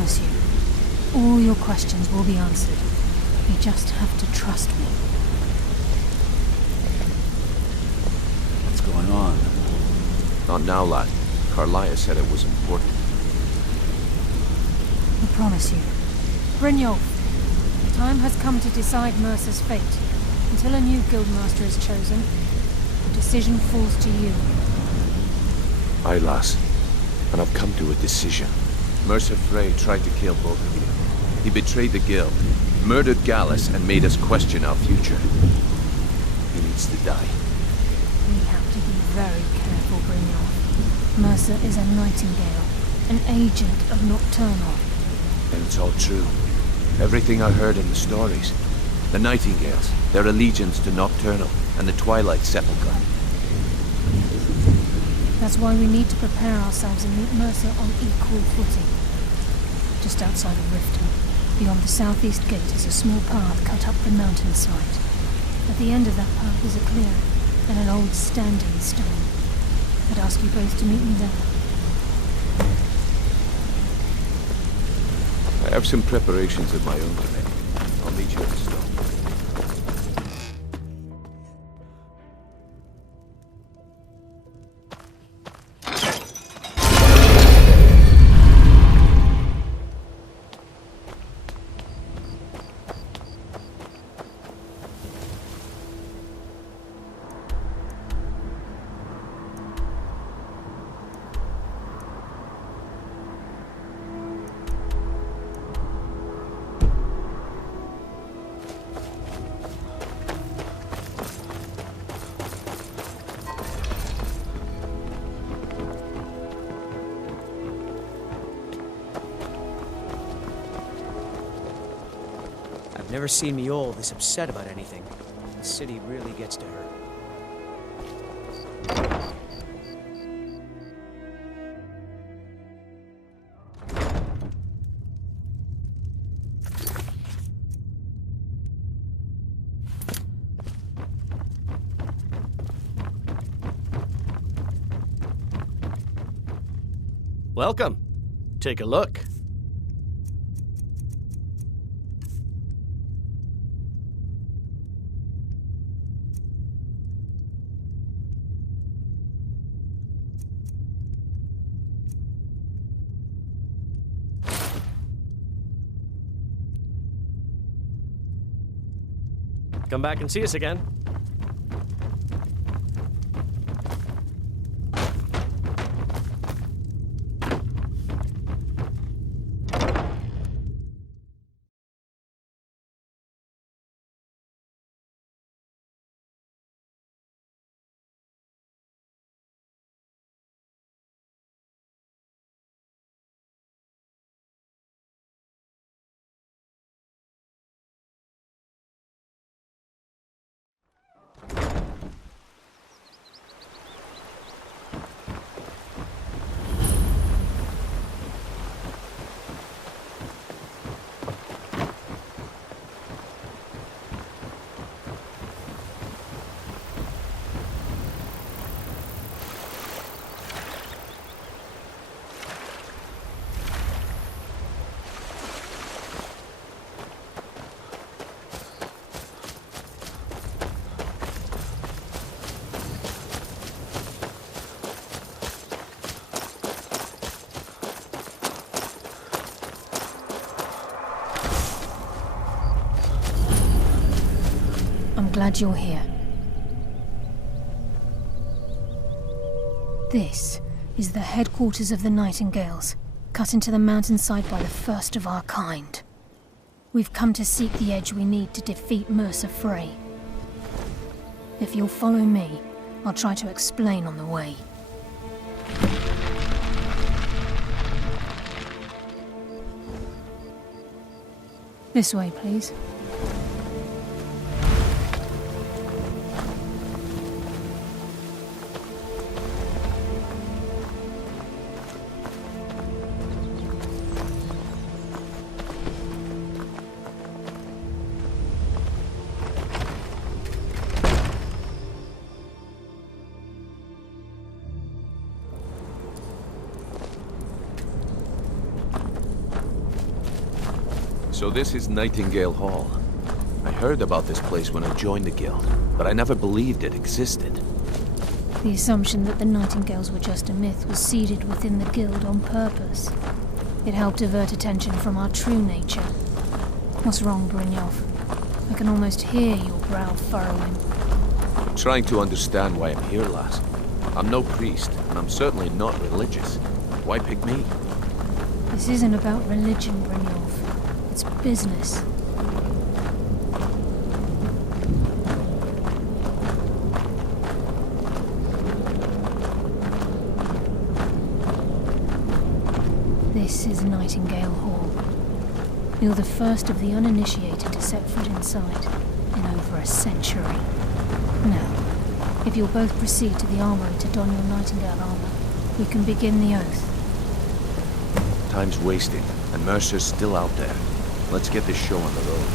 promise you, all your questions will be answered. You just have to trust me. What's going on? Not now, lad. Carlia said it was important. I promise you. Brynjolf, the time has come to decide Mercer's fate. Until a new guildmaster is chosen, the decision falls to you. Aye, lass. And I've come to a decision. Mercer Frey tried to kill both of you. He betrayed the guild, murdered Gallus, and made us question our future. He needs to die. We have to be very careful, Brynjolf. Mercer is a nightingale, an agent of Nocturnal. And it's all true. Everything I heard in the stories. The Nightingales, their allegiance to Nocturnal, and the Twilight Sepulchre. That's why we need to prepare ourselves and meet Mercer on equal footing. Just outside of Riften, beyond the southeast gate, is a small path cut up the mountainside. At the end of that path is a clearing, and an old standing stone. I'd ask you both to meet me there. I have some preparations of my own to make. I'll meet you at the stone. I've never seen Mjolnir this upset about anything. The city really gets to her. Welcome. Take a look. Come back and see us again. I'm glad you're here. This is the headquarters of the Nightingales, cut into the mountainside by the first of our kind. We've come to seek the edge we need to defeat Mercer Frey. If you'll follow me, I'll try to explain on the way. This way, please. So this is Nightingale Hall. I heard about this place when I joined the guild, but I never believed it existed. The assumption that the Nightingales were just a myth was seeded within the guild on purpose. It helped divert attention from our true nature. What's wrong, Brynjolf? I can almost hear your brow furrowing. I'm trying to understand why I'm here, lass. I'm no priest, and I'm certainly not religious. Why pick me? This isn't about religion, Brynjolf. It's business. This is Nightingale Hall. You're the first of the uninitiated to set foot inside in over a century. Now, if you'll both proceed to the armory to don your Nightingale armor, we can begin the oath. Time's wasting, and Mercer's still out there. Let's get this show on the road.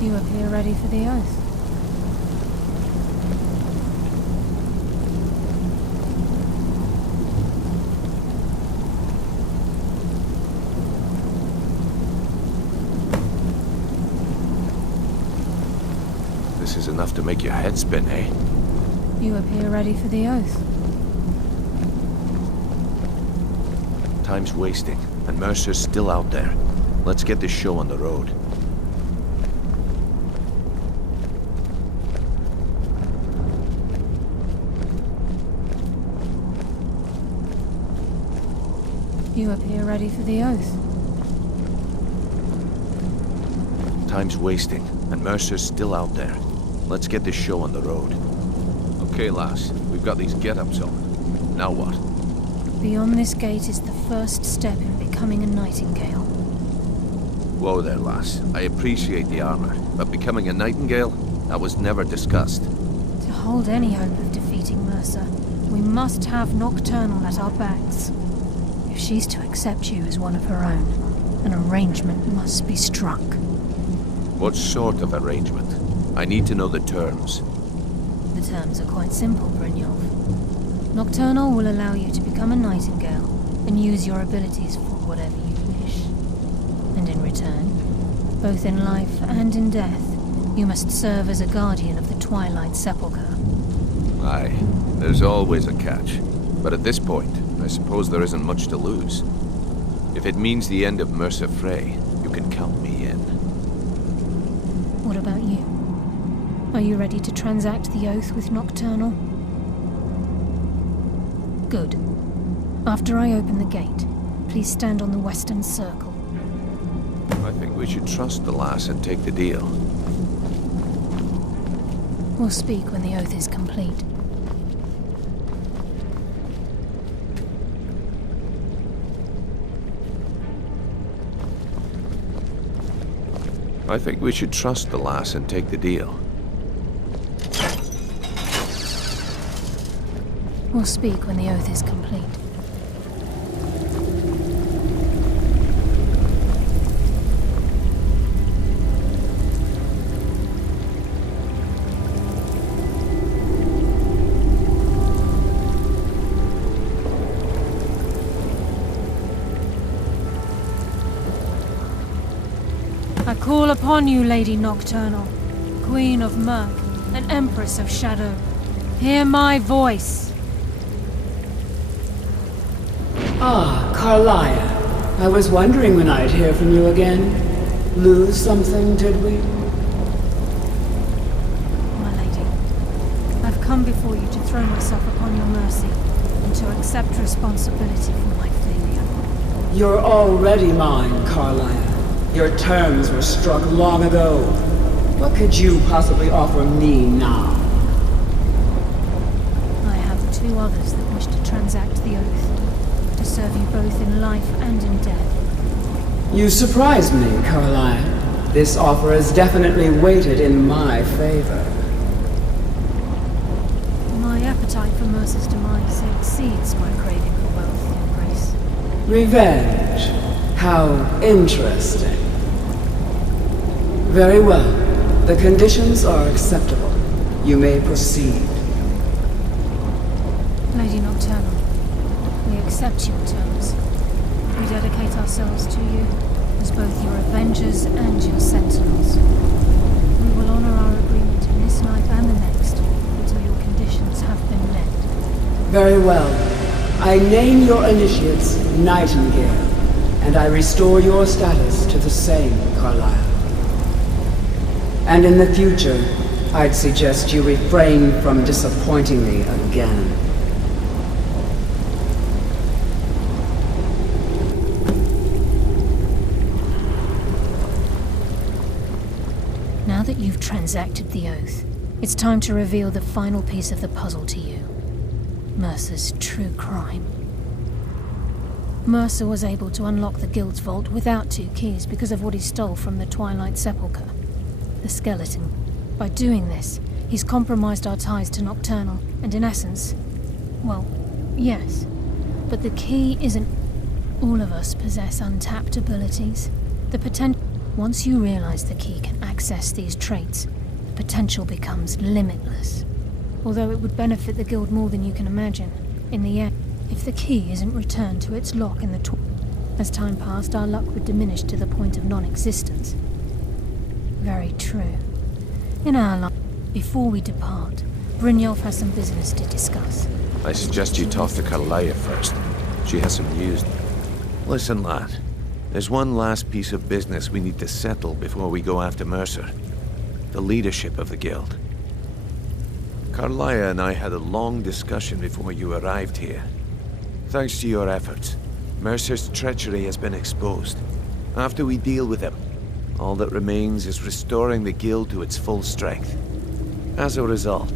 You appear ready for the oath. This is enough to make your head spin, eh? You appear ready for the oath. Time's wasting, and Mercer's still out there. Let's get this show on the road. You appear ready for the oath. Time's wasting, and Mercer's still out there. Let's get this show on the road. Okay, lass, we've got these get-ups on. Now what? Beyond this gate is the first step in becoming a Nightingale. Whoa there, lass. I appreciate the armor, but becoming a Nightingale? That was never discussed. To hold any hope of defeating Mercer, we must have Nocturnal at our backs. If she's to accept you as one of her own, an arrangement must be struck. What sort of arrangement? I need to know the terms. The terms are quite simple, Brynjolf. Nocturnal will allow you to become a Nightingale and use your abilities for whatever you wish. And in return, both in life and in death, you must serve as a guardian of the Twilight Sepulchre. Aye, there's always a catch. But at this point, I suppose there isn't much to lose. If it means the end of Mercer Frey, you can count me in. What about you? Are you ready to transact the oath with Nocturnal? Good. After I open the gate, please stand on the western circle. I think we should trust the lass and take the deal. We'll speak when the oath is complete. I think we should trust the lass and take the deal. We'll speak when the oath is complete. I call upon you, Lady Nocturnal, Queen of Murk and Empress of Shadow. Hear my voice. Ah, Carlia. I was wondering when I'd hear from you again. lose something, did we? My lady, I've come before you to throw myself upon your mercy and to accept responsibility for my failure. You're already mine, Carlisle. Your terms were struck long ago. What could you possibly offer me now? I have two others that wish to transact the oath, to serve you both in life and in death. You surprised me, Carlisle. This offer is definitely weighted in my favor. My appetite for Mercer's demise exceeds my craving for wealth and grace. Revenge. How interesting. Very well. The conditions are acceptable. You may proceed. Lady Nocturnal, we accept your terms. We dedicate ourselves to you as both your avengers and your sentinels. We will honor our agreement in this night and the next until your conditions have been met. Very well. I name your initiates Nightingale, and I restore your status to the same, Carlisle. And in the future, I'd suggest you refrain from disappointing me again. Now that you've transacted the oath, it's time to reveal the final piece of the puzzle to you. Mercer's true crime. Mercer was able to unlock the Guild's vault without 2 keys because of what he stole from the Twilight Sepulchre. The skeleton. By doing this, he's compromised our ties to Nocturnal, and in essence, well, yes. But the key isn't... All of us possess untapped abilities. The potential... Once you realize the key can access these traits, the potential becomes limitless. Although it would benefit the Guild more than you can imagine, in the end, if the key isn't returned to its lock in the as time passed, our luck would diminish to the point of non-existence. Very true. In our life, before we depart, Brynjolf has some business to discuss. I suggest you talk to Carlisle first. She has some news. Listen, lad. There's one last piece of business we need to settle before we go after Mercer. The leadership of the Guild. Carlisle and I had a long discussion before you arrived here. Thanks to your efforts, Mercer's treachery has been exposed. After we deal with him, all that remains is restoring the Guild to its full strength. As a result,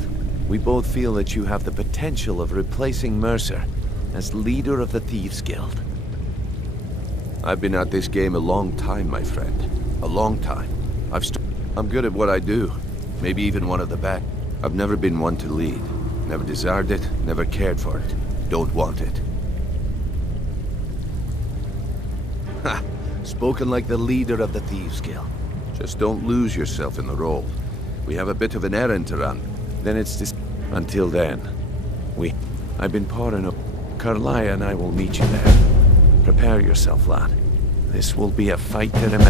we both feel that you have the potential of replacing Mercer as leader of the Thieves' Guild. I've been at this game a long time, my friend. A long time. I'm good at what I do. Maybe even one of the best. I've never been one to lead. Never desired it, never cared for it. Don't want it. Ha! Spoken like the leader of the Thieves' Guild. Just don't lose yourself in the role. We have a bit of an errand to run. Then it's this... Until then, I've been pouring up. Carlisle and I will meet you there. Prepare yourself, lad. This will be a fight to remember.